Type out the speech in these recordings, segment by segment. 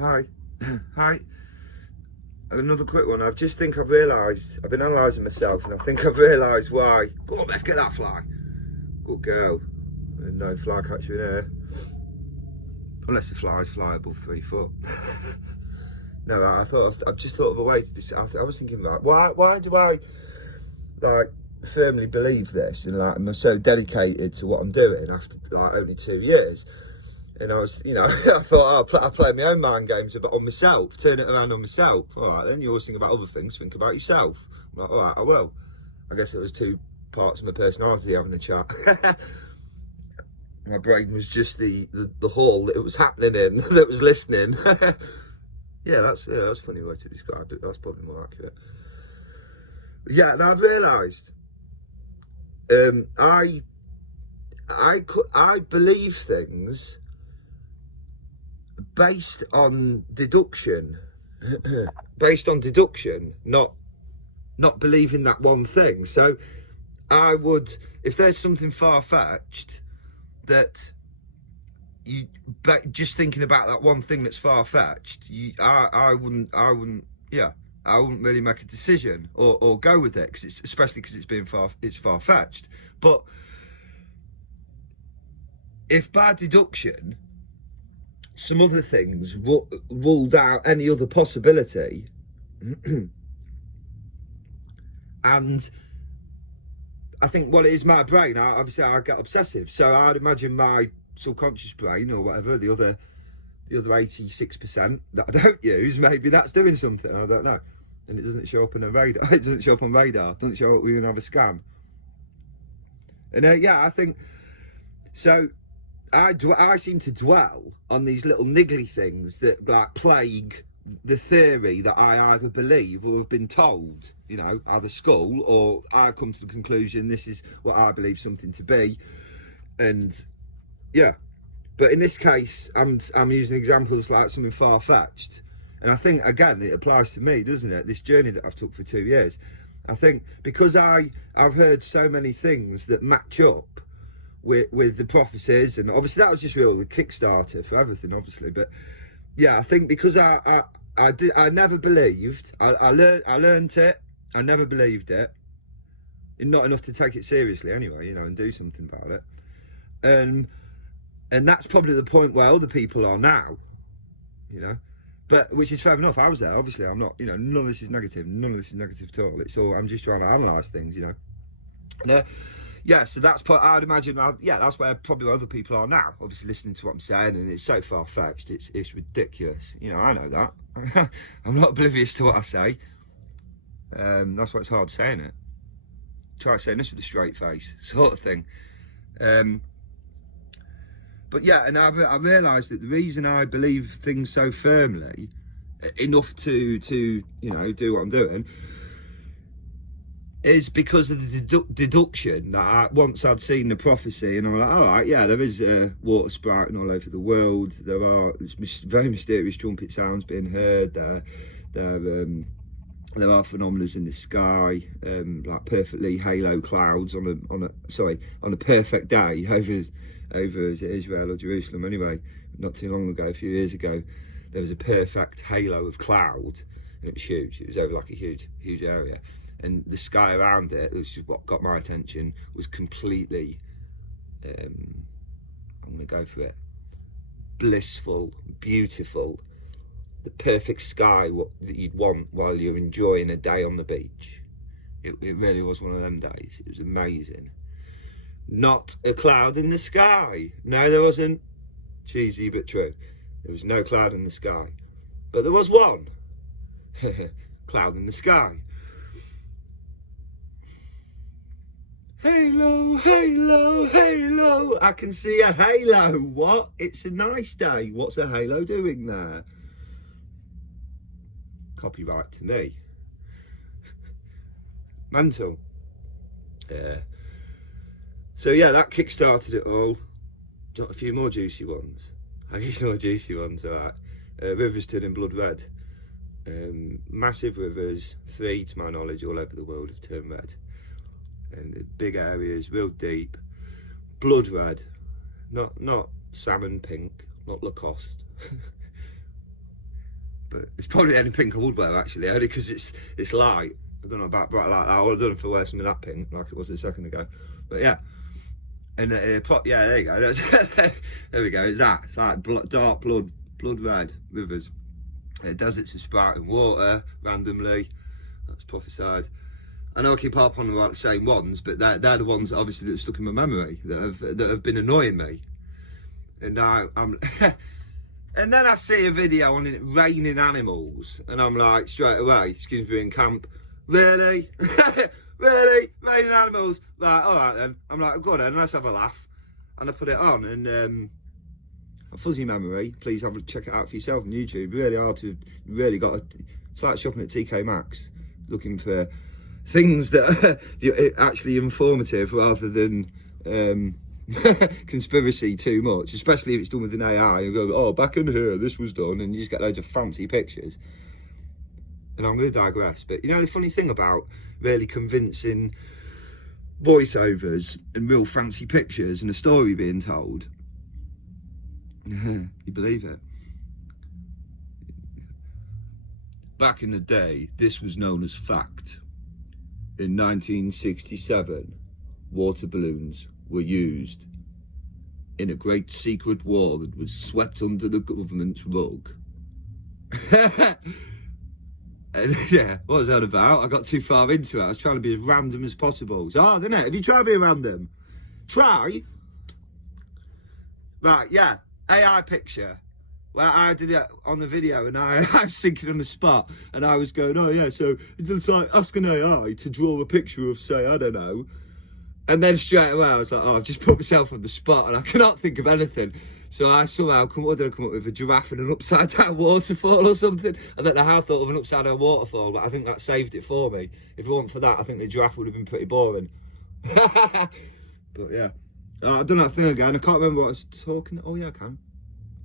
Hi. Hi. Another quick one. I've realised, I've been analysing myself and I think I've realised why. Go on, let's get that fly. Good girl. And no fly catcher in here. Unless the flies fly above 3 foot. No, I've just thought of a way to this. I was thinking about why do I like firmly believe this and like I'm so dedicated to what I'm doing after like only 2 years. And I was, I thought, I'll play my own mind games on myself, turn it around on myself. All right, then you always think about other things, think about yourself. I'm like, all right, I will. I guess it was two parts of my personality having a chat. My brain was just the hall that it was happening in, that was listening. That's a funny way to describe it. That's probably more accurate. Yeah, and I've realised, I believe things based on deduction, not believing that one thing. So I would, if there's something far-fetched that just thinking about that one thing that's far-fetched, I wouldn't really make a decision or go with it, especially because it's far-fetched. But if by deduction some other things ruled out any other possibility, and I think what it is, my brain, obviously I get obsessive, so I'd imagine my subconscious brain or whatever, the other 86% that I don't use, maybe that's doing something, I don't know. And it doesn't show up on a radar, it doesn't show up on radar, it doesn't show up when you have a scan. And I think, so I seem to dwell on these little niggly things that like plague the theory that I either believe or have been told, either school, or I've come to the conclusion this is what I believe something to be. And but in this case, I'm using examples like something far-fetched, and I think again it applies to me, doesn't it? This journey that I've took for 2 years, I think because I've heard so many things that match up with the prophecies, and obviously that was just really the Kickstarter for everything, obviously. But I think because I never believed, I learned it, I never believed it, and not enough to take it seriously anyway, and do something about it. And that's probably the point where other people are now, but which is fair enough. I was there, obviously. I'm not, none of this is negative at all. It's all, I'm just trying to analyse things, and, so that's I'd imagine. That's where probably other people are now. Obviously, listening to what I'm saying, and it's so far fetched. It's ridiculous. I know that. I'm not oblivious to what I say. That's why it's hard saying it. Try saying this with a straight face, sort of thing. But and I realised that the reason I believe things so firmly, enough to do what I'm doing, is because of the deduction that once I'd seen the prophecy, and I'm like, all right, there is water sprouting all over the world. There are very mysterious trumpet sounds being heard. There are phenomena in the sky, like perfectly halo clouds on a perfect day over is it Israel or Jerusalem anyway. Not too long ago, a few years ago, there was a perfect halo of cloud, and it was huge. It was over like a huge area. And the sky around it, which is what got my attention, was completely, I'm going to go for it, blissful, beautiful, the perfect sky that you'd want while you're enjoying a day on the beach. It really was one of them days. It was amazing. Not a cloud in the sky. No, there wasn't. Cheesy but true. There was no cloud in the sky. But there was one. Cloud in the sky. Halo, halo, halo. I can see a halo. What? It's a nice day. What's a halo doing there? Copyright to me. Mental. So that kick-started it all. Got a few more juicy ones. All right. Riverston and Blood Red. Massive rivers, 3 to my knowledge, all over the world have turned red. And big areas, real deep. Blood red, not salmon pink, not Lacoste. but it's probably the only pink I would wear actually, only because it's light. I don't know about bright like that. I don't know if I wear something that pink like it was a second ago, but yeah. And yeah, there you go. There we go. It's that. It's like dark blood red rivers. Deserts of sparkling water randomly. That's prophesied. I know I keep harping on about the same ones, but they're the ones obviously that are stuck in my memory that have been annoying me. And now I'm. And then I see a video on it raining animals, and I'm like straight away, excuse me, in camp. Really? Really? Raining animals? Right, alright then. I'm like, go on then, let's have a laugh. And I put it on, and a fuzzy memory, please check it out for yourself on YouTube. Really hard to, really got it's like shopping at TK Maxx, looking for things that are actually informative rather than conspiracy too much, especially if it's done with an AI. You go, oh, back in here, this was done, and you just get loads of fancy pictures. And I'm going to digress, but you know the funny thing about really convincing voiceovers and real fancy pictures and a story being told, you believe it. Back in the day, this was known as fact. In 1967, water balloons were used in a great secret war that was swept under the government's rug. And yeah, what was that about? I got too far into it. I was trying to be as random as possible. It's hard, isn't it? If you try being random, try. Right, yeah, AI picture. Well, I did it on the video, and I was thinking on the spot, and I was going, oh yeah, so it's like asking AI to draw a picture of, say, I don't know. And then straight away I was like, oh, I've just put myself on the spot and I cannot think of anything. So I somehow come up with a giraffe and an upside down waterfall or something. I don't know how I thought of an upside down waterfall, but I think that saved it for me. If it wasn't for that, I think the giraffe would have been pretty boring. But yeah, I've done that thing again. I can't remember what I was talking. Oh yeah, I can.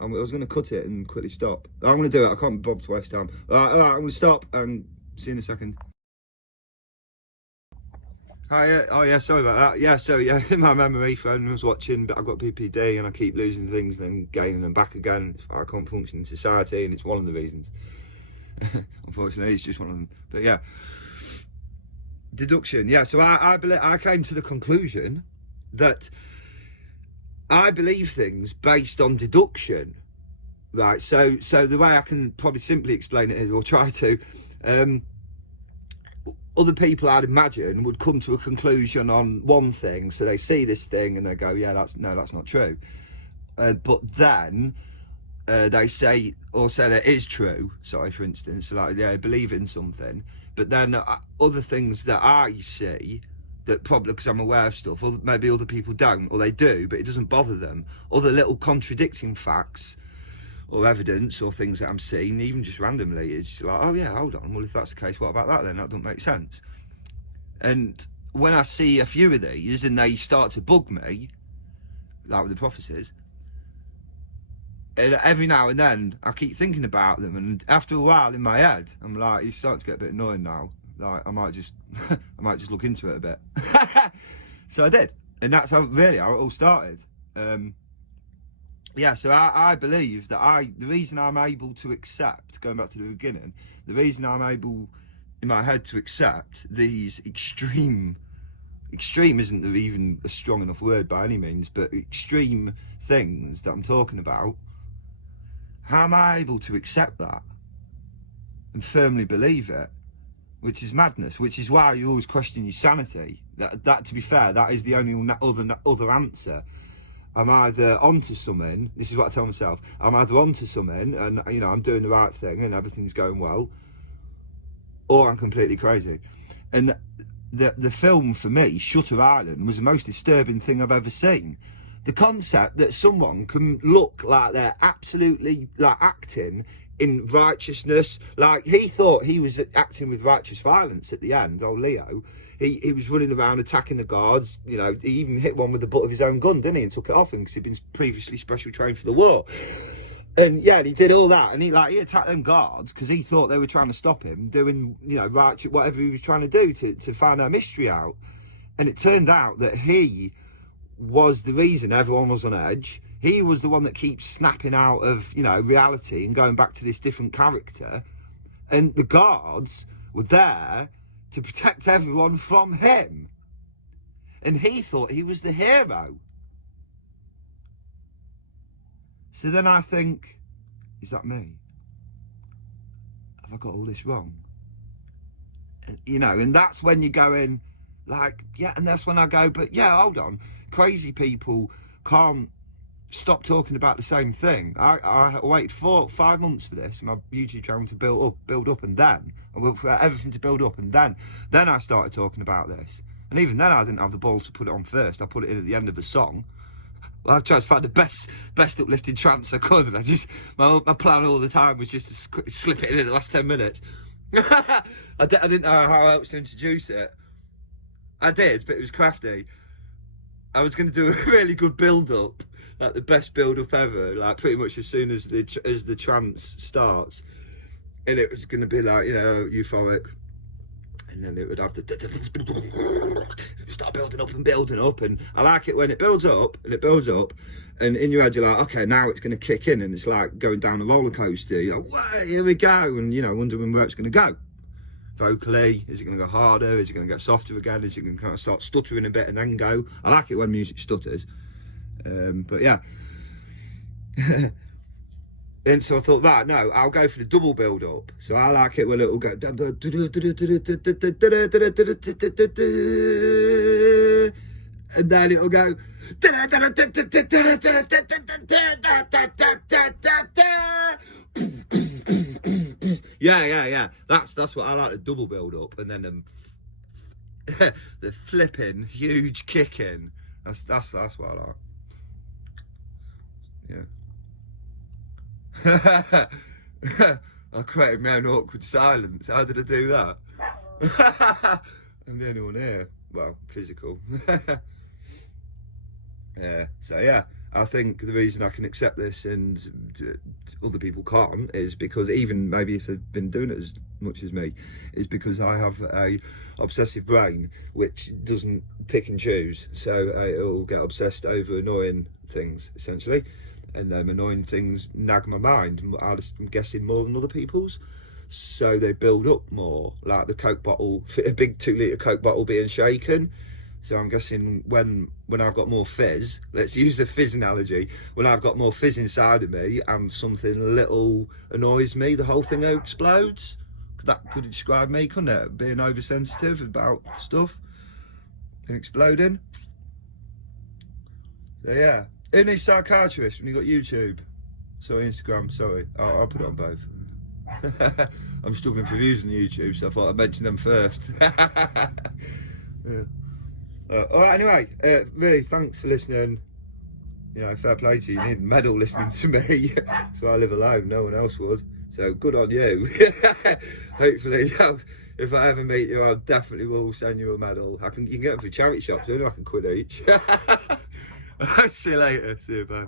I was going to cut it and quickly stop. I'm going to do it. I can't be bothered to waste time. All right, I'm going to stop and see you in a second. Hi, oh yeah, sorry about that. Yeah, so yeah, in my memory phone I was watching, but I've got PPD and I keep losing things and then gaining them back again. I can't function in society, and it's one of the reasons. Unfortunately, it's just one of them. But yeah, deduction. Yeah, so I came to the conclusion that I believe things based on deduction, right? So the way I can probably simply explain it is, or try to. Other people, I'd imagine, would come to a conclusion on one thing, so they see this thing and they go, yeah, that's not true. But then they say that it is true. Sorry, for instance, like they believe in something, but then other things that I see that probably because I'm aware of stuff, or maybe other people don't, or they do, but it doesn't bother them. Other little contradicting facts or evidence or things that I'm seeing, even just randomly, it's just like, oh yeah, hold on, well if that's the case, what about that then? That doesn't make sense. And when I see a few of these and they start to bug me, like with the prophecies, and every now and then I keep thinking about them, and after a while in my head, I'm like, it's starting to get a bit annoying now. Like I might just look into it a bit. So I did, and that's how it all started. Yeah, so I believe that the reason I'm able to accept, going back to the beginning, the reason I'm able in my head to accept these extreme isn't even a strong enough word by any means, but extreme things that I'm talking about, how am I able to accept that and firmly believe it? Which is madness, which is why you always question your sanity. That to be fair, that is the only other answer. I'm either onto something, this is what I tell myself, I'm either onto something and you know I'm doing the right thing and everything's going well, or I'm completely crazy. And the film for me, Shutter Island, was the most disturbing thing I've ever seen. The concept that someone can look like they're absolutely like acting in righteousness, like he thought he was acting with righteous violence at the end, old Leo. He was running around attacking the guards, you know, he even hit one with the butt of his own gun, didn't he, and took it off him because he'd been previously special trained for the war. And yeah, he did all that, and he attacked them guards because he thought they were trying to stop him doing, you know, righteous, whatever he was trying to do to find that mystery out. And it turned out that he was the reason everyone was on edge. he was the one that keeps snapping out of, you know, reality and going back to this different character. And the guards were there to protect everyone from him. And he thought he was the hero. So then I think, is that me? Have I got all this wrong? And, you know, and that's when you're going, like, yeah, and that's when I go, but yeah, hold on. Crazy people can't stop talking about the same thing. I waited 5 months for this, my YouTube channel to build up, and then I wait for everything to build up, and then I started talking about this. And even then, I didn't have the balls to put it on first. I put it in at the end of a song. Well, I've tried to find the best uplifting trance I could, and I just my plan all the time was just to slip it in the last 10 minutes. I didn't know how else to introduce it. I did, but it was crafty. I was going to do a really good build-up, like the best build-up ever, like pretty much as soon as the trance starts, and it was going to be like, you know, euphoric, and then it would have it would start building up, and I like it when it builds up, and in your head you're like, okay, now it's going to kick in, and it's like going down a roller coaster. You're like, wow, here we go, and you know, wondering where it's going to go. Vocally, is it going to go harder? Is it going to get softer again? Is it going to kind of start stuttering a bit and then go? I like it when music stutters, but yeah. And so I thought, right, no, I'll go for the double build up. So I like it when it'll go, and then it'll go, yeah. That's what I like, the double build up, and then the flipping huge kick in. That's what I like. Yeah. I created my own awkward silence. How did I do that? I'm the only one here. Well, physical. Yeah. So yeah, I think the reason I can accept this and other people can't is because, even maybe if they've been doing it as much as me, is because I have a obsessive brain which doesn't pick and choose. So it'll get obsessed over annoying things, essentially. And annoying things nag my mind, I'm guessing more than other people's, so they build up more, like the Coke bottle, a big 2 litre Coke bottle being shaken. So I'm guessing when I've got more fizz, let's use the fizz analogy, when I've got more fizz inside of me and something little annoys me, the whole thing explodes. That could describe me, couldn't it? Being oversensitive about stuff and exploding. So yeah. Who needs psychiatrist when you got YouTube? Sorry, Instagram, sorry. I'll put it on both. I'm struggling for views on YouTube, so I thought I'd mention them first. Yeah. Alright, anyway, really, thanks for listening. You know, fair play to you. You need a medal listening to me. So I live alone, no one else would. So good on you. Hopefully, if I ever meet you, I definitely will send you a medal. You can get them through charity shops, only like £1 each. See you later. See you, bye.